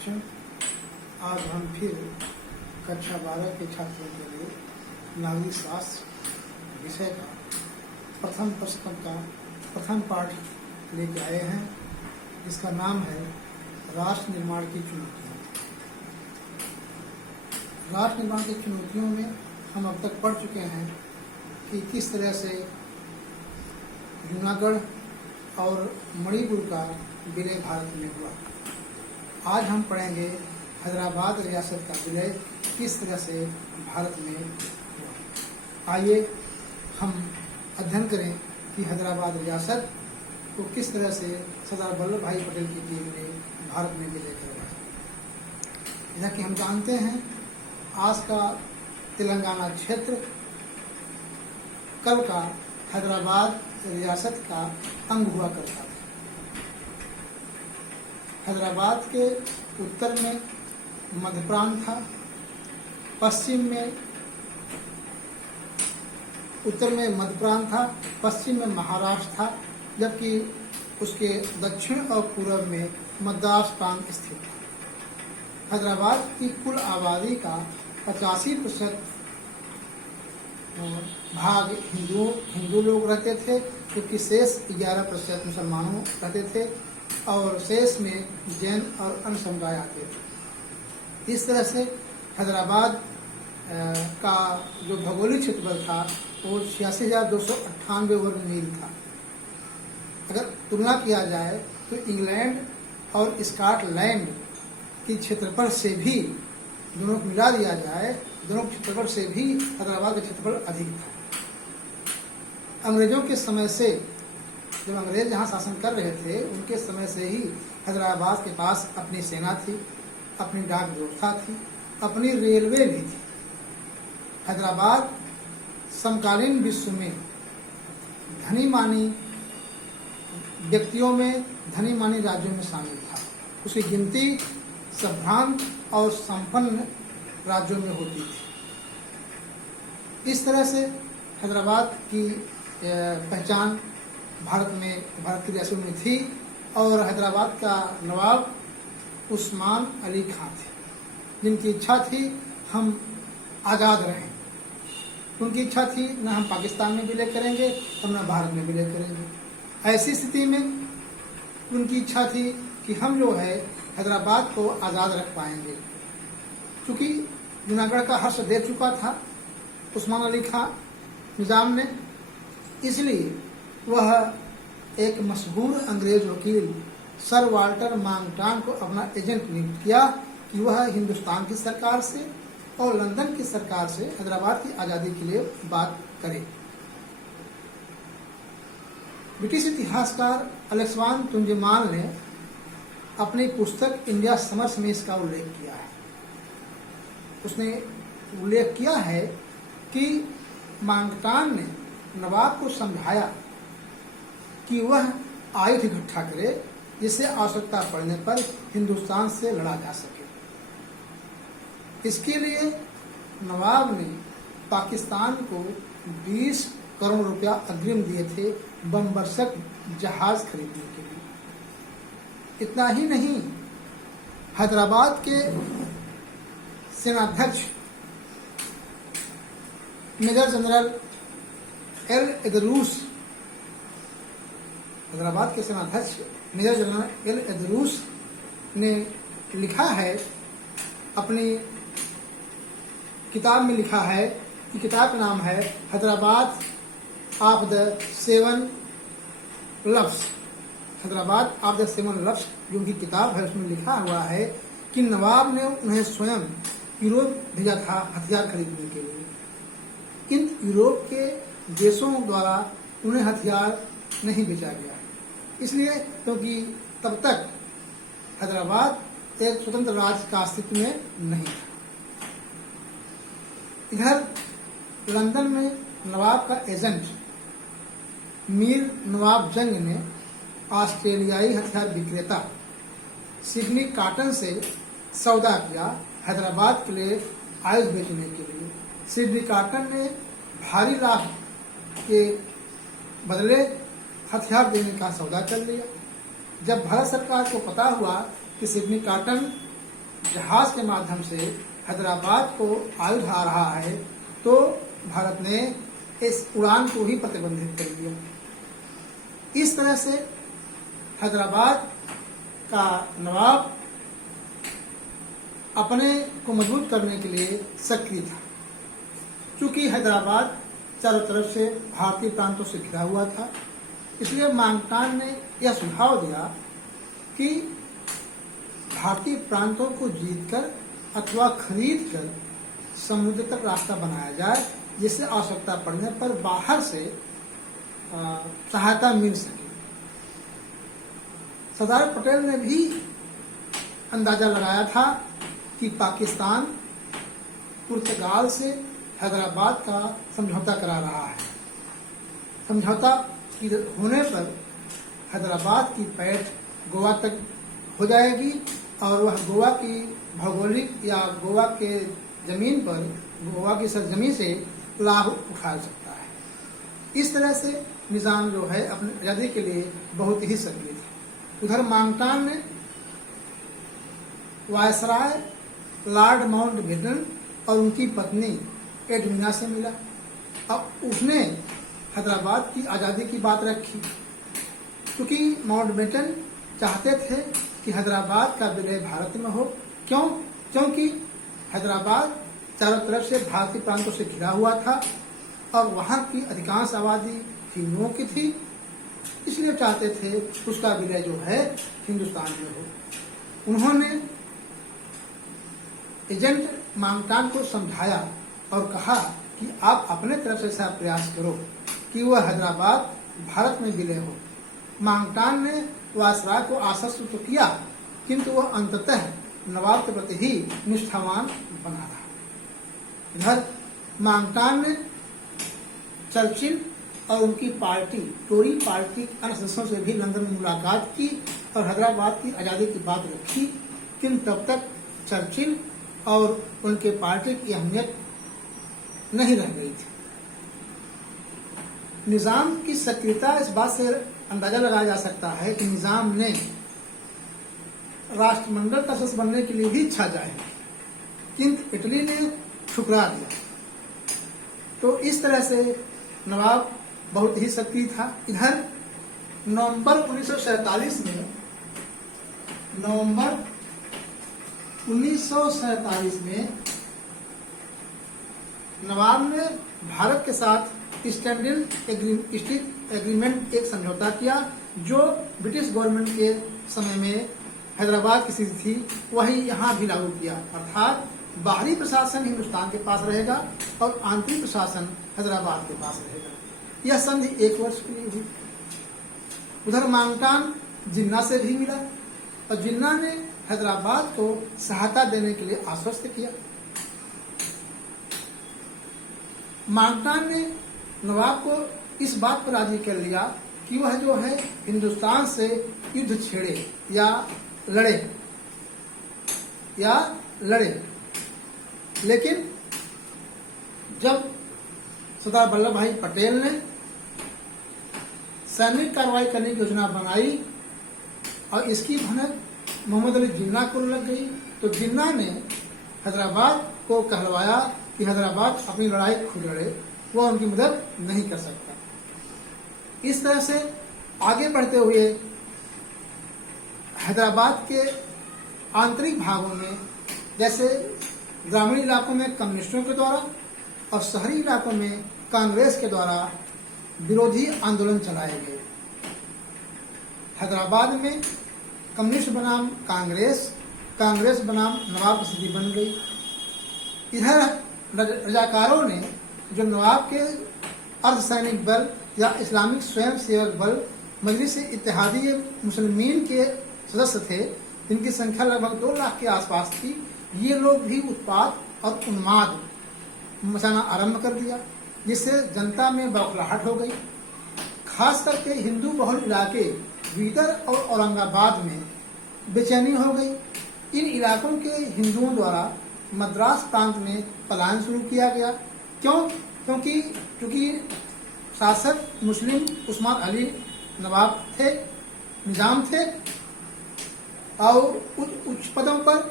बच्चों, आज हम फिर कक्षा 12 के छात्रों के लिए नागरिक शास्त्र विषय का प्रथम पुस्तक का प्रथम पाठ लेके आए हैं, जिसका नाम है राष्ट्र निर्माण की चुनौतियाँ। राष्ट्र निर्माण की चुनौतियों में हम अब तक पढ़ चुके हैं कि किस तरह से जूनागढ़ और मणिपुर का विलय भारत में हुआ। आज हम पढ़ेंगे हैदराबाद रियासत का विलय किस तरह से भारत में हुआ। आइए हम अध्ययन करें कि हैदराबाद रियासत को किस तरह से सरदार वल्लभ भाई पटेल की टीम ने भारत में विलय करवाया। जैसा कि हम जानते हैं, आज का तेलंगाना क्षेत्र कल का हैदराबाद रियासत का अंग हुआ करता था। हैदराबाद के उत्तर में मध्य प्रांत था, पश्चिम में उत्तर में मध्य प्रांत था, पश्चिम में महाराष्ट्र था, जबकि उसके दक्षिण और पूर्व में मद्रास प्रांत स्थित था। हैदराबाद की कुल आबादी का 85% भाग हिंदू लोग रहते थे, क्योंकि शेष 11% मुसलमानों रहते थे और शेष में जैन और अन्य समुदाय आते थे। इस तरह से हैदराबाद का जो भौगोलिक क्षेत्रफल था वो 86,298 वर्ग मील था। अगर तुलना किया जाए तो इंग्लैंड और स्कॉटलैंड की क्षेत्रफल से भी, दोनों को मिला दिया जाए, दोनों क्षेत्रफल से भी हैदराबाद का क्षेत्रफल अधिक था। अंग्रेजों के समय से, जब अंग्रेज यहाँ शासन कर रहे थे, उनके समय से ही हैदराबाद के पास अपनी सेना थी, अपनी डाक व्यवस्था थी, अपनी रेलवे भी थी। हैदराबाद समकालीन विश्व में धनी मानी व्यक्तियों में, धनी मानी राज्यों में शामिल था। उसकी गिनती संभ्रांत और संपन्न राज्यों में होती थी। इस तरह से हैदराबाद की पहचान भारत की रियासत में थी और हैदराबाद का नवाब उस्मान अली खां थे, जिनकी इच्छा थी हम आज़ाद रहें। उनकी इच्छा थी न हम पाकिस्तान में विलय करेंगे और न भारत में विलय करेंगे। ऐसी स्थिति में उनकी इच्छा थी कि हम जो है हैदराबाद को आज़ाद रख पाएंगे। क्योंकि जूनागढ़ का हर्ष दे चुका था उस्मान अली खां निज़ाम ने, इसलिए वह एक मशहूर अंग्रेज वकील सर वाल्टर मांगटान को अपना एजेंट नियुक्त किया कि वह हिंदुस्तान की सरकार से और लंदन की सरकार से हैदराबाद की आज़ादी के लिए बात करे। ब्रिटिश इतिहासकार अलेक्सवान तुंजमान ने अपनी पुस्तक इंडिया समर्स में इसका उल्लेख किया है। उसने उल्लेख किया है कि मांगटान ने नवाब को समझाया कि वह आयुध इकट्ठा करे, जिससे आवश्यकता पड़ने पर हिंदुस्तान से लड़ा जा सके। इसके लिए नवाब ने पाकिस्तान को 20 करोड़ रुपया अग्रिम दिए थे बमबरसक जहाज खरीदने के लिए। इतना ही नहीं, हैदराबाद के सेनाध्यक्ष मेजर जनरल एल एदरूस, हैदराबाद के सेनाध्यक्ष मेजर जनरल एल एदरूस ने लिखा है, अपनी किताब में लिखा है कि किताब का नाम है Hyderabad of the seven loves. Hyderabad of the seven loves जो उनकी किताब है, उसमें लिखा हुआ है कि नवाब ने उन्हें स्वयं यूरोप भेजा था हथियार खरीदने के लिए। इन यूरोप के देशों द्वारा उन्हें हथियार नहीं बेचा गया, इसलिए क्योंकि तब तक हैदराबाद एक स्वतंत्र राज्य का अस्तित्व में नहीं था। इधर लंदन में नवाब का एजेंट मीर नवाब जंग ने ऑस्ट्रेलियाई हथियार विक्रेता सिडनी कॉटन से सौदा किया हैदराबाद के लिए आयुध बेचने के लिए। सिडनी कॉटन ने भारी लाभ के बदले हथियार देने का सौदा कर लिया। जब भारत सरकार को पता हुआ कि सिडनी कॉटन जहाज के माध्यम से हैदराबाद को आयुध आ रहा है तो भारत ने इस उड़ान को ही प्रतिबंधित कर दिया। इस तरह से हैदराबाद का नवाब अपने को मजबूत करने के लिए सक्रिय था। चूंकि हैदराबाद चारों तरफ से भारतीय प्रांतों से घिरा हुआ था, इसलिए मांगतान ने यह सुझाव दिया कि भारतीय प्रांतों को जीतकर अथवा खरीदकर समुद्र तक रास्ता बनाया जाए, जिससे आवश्यकता पड़ने पर बाहर से सहायता मिल सके। सरदार पटेल ने भी अंदाजा लगाया था कि पाकिस्तान पुर्तगाल से हैदराबाद का समझौता करा रहा है। समझौता होने पर हैदराबाद की पैठ गोवा तक हो जाएगी और वह गोवा की भौगोलिक या गोवा के जमीन पर, गोवा की सरजमी से लाभ उठा सकता है। इस तरह से निजाम जो है अपनी आज़ादी के लिए बहुत ही सक्रिय था। उधर मांगतान ने वायसराय लॉर्ड माउंटबेटन और उनकी पत्नी एडविना से मिला। अब उसने हैदराबाद की आज़ादी की बात रखी, क्योंकि माउंटबेटन चाहते थे कि हैदराबाद का विलय भारत में हो। क्यों? क्योंकि हैदराबाद चारों तरफ से भारतीय प्रांतों से घिरा हुआ था और वहाँ की अधिकांश आबादी हिंदुओं की थी, इसलिए चाहते थे उसका विलय जो है हिंदुस्तान में हो। उन्होंने एजेंट मांगतान को समझाया और कहा कि आप अपने तरफ से ऐसा प्रयास करो कि वह हैदराबाद भारत में विलय हो। मांगतान ने वायसराय को आश्वस्त तो किया, किंतु वह अंततः नवाब के प्रति ही निष्ठावान बना रहा। इधर मांगतान ने चर्चिल और उनकी पार्टी, टोरी पार्टी के अन्य सदस्यों से भी लंदन में मुलाकात की और हैदराबाद की आज़ादी की बात रखी, किंतु तब तक चर्चिल और उनके पार्टी की अहमियत नहीं रह गई थी। निजाम की सक्रियता इस बात से अंदाजा लगाया जा सकता है कि निजाम ने राष्ट्रमंडल का सदस्य बनने के लिए भी इच्छा जाहिर की, किंतु इटली ने ठुकरा दिया। तो इस तरह से नवाब बहुत ही सक्रिय था। इधर नवंबर 1947 में नवाब ने भारत के साथ स्टैंडिंग एग्रीमेंट एक समझौता किया, जो ब्रिटिश गवर्नमेंट के समय में हैदराबाद की स्थिति थी वही यहाँ भी लागू किया। अर्थात बाहरी प्रशासन हिंदुस्तान के पास रहेगा और आंतरिक प्रशासन हैदराबाद के पास रहेगा। यह संधि 1 वर्ष के लिए हुई। उधर मांगतान जिन्ना से भी मिला और जिन्ना ने हैदराबाद को सहायता देने के लिए आश्वस्त किया। मांगतान ने नवाब को इस बात पर राजी कर लिया कि वह जो है हिंदुस्तान से युद्ध छेड़े या लड़े। लेकिन जब सरदार वल्लभ भाई पटेल ने सैनिक कार्रवाई करने की योजना बनाई और इसकी भनक मोहम्मद अली जिन्ना को लग गई, तो जिन्ना ने हैदराबाद को कहलवाया कि हैदराबाद अपनी लड़ाई खुद लड़े, वह उनकी मदद नहीं कर सकता। इस तरह से आगे बढ़ते हुए हैदराबाद के आंतरिक भागों में, जैसे ग्रामीण इलाकों में कम्युनिस्टों के द्वारा और शहरी इलाकों में कांग्रेस के द्वारा विरोधी आंदोलन चलाए गए। हैदराबाद में कम्युनिस्ट बनाम कांग्रेस बनाम नवाब की स्थिति बन गई। इधर रजाकारों ने, जो नवाब के अर्धसैनिक बल या इस्लामिक स्वयं सेवक बल मजलिस-ए-इत्तेहादी मुस्लिमीन के सदस्य थे, जिनकी संख्या लगभग 2 लाख के आसपास थी, ये लोग भी उत्पात और उन्माद मचाना आरंभ कर दिया, जिससे जनता में बौखलाहट हो गई। खास करके हिंदू बहुल इलाके बीदर और औरंगाबाद में बेचैनी हो गई। इन इलाकों के हिंदुओं द्वारा मद्रास प्रांत में पलायन शुरू किया गया। क्यों? क्योंकि शासक मुस्लिम उस्मान अली नवाब थे, निजाम थे और उच्च पदों पर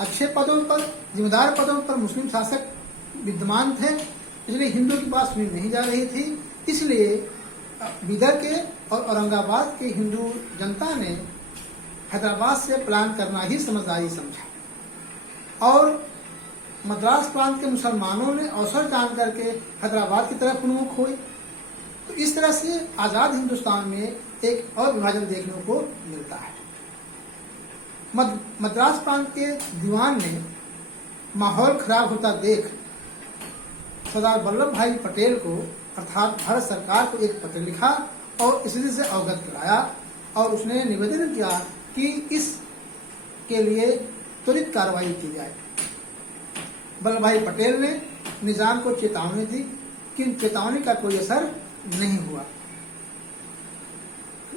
अच्छे पदों पर, जिम्मेदार पदों पर मुस्लिम शासक विद्यमान थे, इसलिए हिंदुओं की बात सुनी नहीं जा रही थी। इसलिए बीदर के और औरंगाबाद के हिंदू जनता ने हैदराबाद से प्लान करना ही समझदारी समझा और मद्रास प्रांत के मुसलमानों ने अवसर जान करके हैदराबाद की तरफ उन्मुख हुए। तो इस तरह से आजाद हिंदुस्तान में एक और विभाजन देखने को मिलता है। मद्रास प्रांत के दीवान ने माहौल खराब होता देख सरदार वल्लभ भाई पटेल को अर्थात भारत सरकार को एक पत्र लिखा और स्थिति से अवगत कराया और उसने निवेदन किया कि इसके लिए त्वरित कार्रवाई की जाए। वल्लभ भाई पटेल ने निजाम को चेतावनी दी, किंतु चेतावनी का कोई असर नहीं हुआ,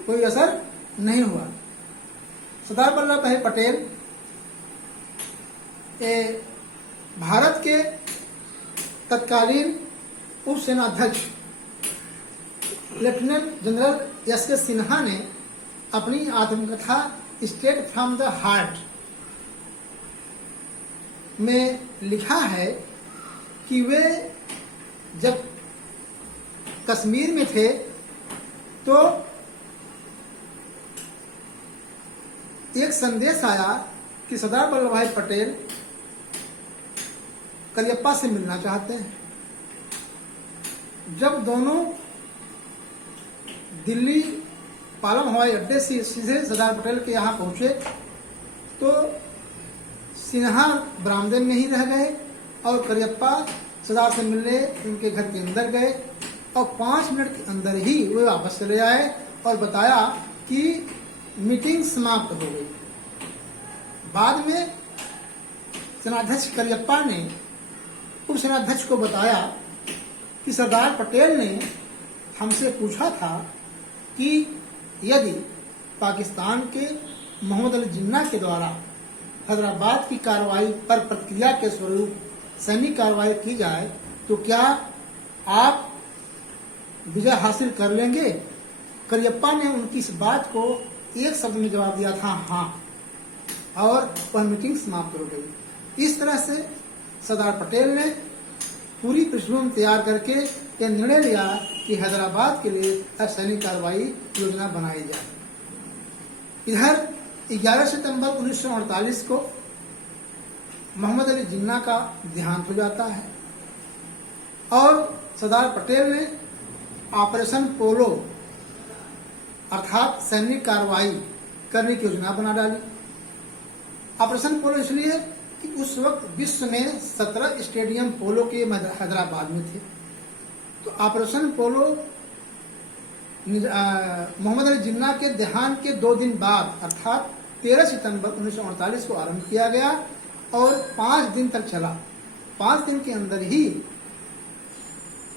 कोई असर नहीं हुआ। सरदार वल्लभ भाई पटेल भारत के तत्कालीन उप सेनाध्यक्ष लेफ्टिनेंट जनरल एस के सिन्हा ने अपनी आत्मकथा स्टेट फ्रॉम द हार्ट में लिखा है कि वे जब कश्मीर में थे तो एक संदेश आया कि सरदार वल्लभ भाई पटेल करियप्पा से मिलना चाहते हैं। जब दोनों दिल्ली पालम हवाई अड्डे से सीधे सरदार पटेल के यहाँ पहुंचे तो सिन्हा बरामदे में ही रह गए और करियप्पा सरदार से मिलने उनके घर के अंदर गए और 5 मिनट के अंदर ही वे वापस चले आए और बताया कि मीटिंग समाप्त हो गई। बाद में सेनाध्यक्ष करियप्पा ने उप सेनाध्यक्ष को बताया कि सरदार पटेल ने हमसे पूछा था कि यदि पाकिस्तान के मोहम्मद अली जिन्ना के द्वारा हैदराबाद की कार्रवाई पर प्रतिक्रिया के स्वरूप सैनिक कार्रवाई की जाए तो क्या आप विजय हासिल कर लेंगे। करियप्पा ने उनकी इस बात को एक शब्द में जवाब दिया था, हाँ, और वह मीटिंग समाप्त हो गई। इस तरह से सरदार पटेल ने पूरी पृष्ठभूमि तैयार करके यह निर्णय लिया कि हैदराबाद के लिए सैनिक कार्रवाई योजना बनाई जाए। इधर 11 सितंबर 1948 को मोहम्मद अली जिन्ना का देहांत हो जाता है और सरदार पटेल ने ऑपरेशन पोलो अर्थात सैनिक कार्रवाई करने की योजना बना डाली। ऑपरेशन पोलो इसलिए कि उस वक्त विश्व में 17 स्टेडियम पोलो के हैदराबाद में थे। तो ऑपरेशन पोलो मोहम्मद अली जिन्ना के देहांत के 2 दिन बाद अर्थात 13 सितंबर 1948 को आरंभ किया गया और 5 दिन तक चला। 5 दिन के अंदर ही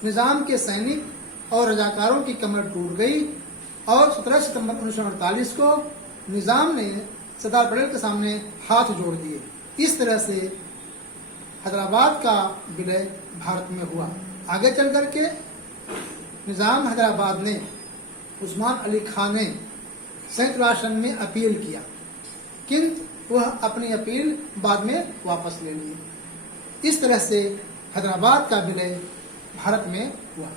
निजाम के सैनिक और रजाकारों की कमर टूट गई और 17 सितंबर 1948 को निजाम ने सरदार पटेल के सामने हाथ जोड़ दिए। इस तरह से हैदराबाद का विलय भारत में हुआ। आगे चल करके निजाम हैदराबाद ने उस्मान अली खान ने संयुक्त राष्ट्र में अपील किया, किंतु वह अपनी अपील बाद में वापस ले लिए। इस तरह से हैदराबाद का विलय भारत में हुआ।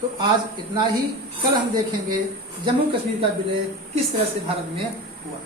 तो आज इतना ही। कल हम देखेंगे जम्मू कश्मीर का विलय किस तरह से भारत में हुआ।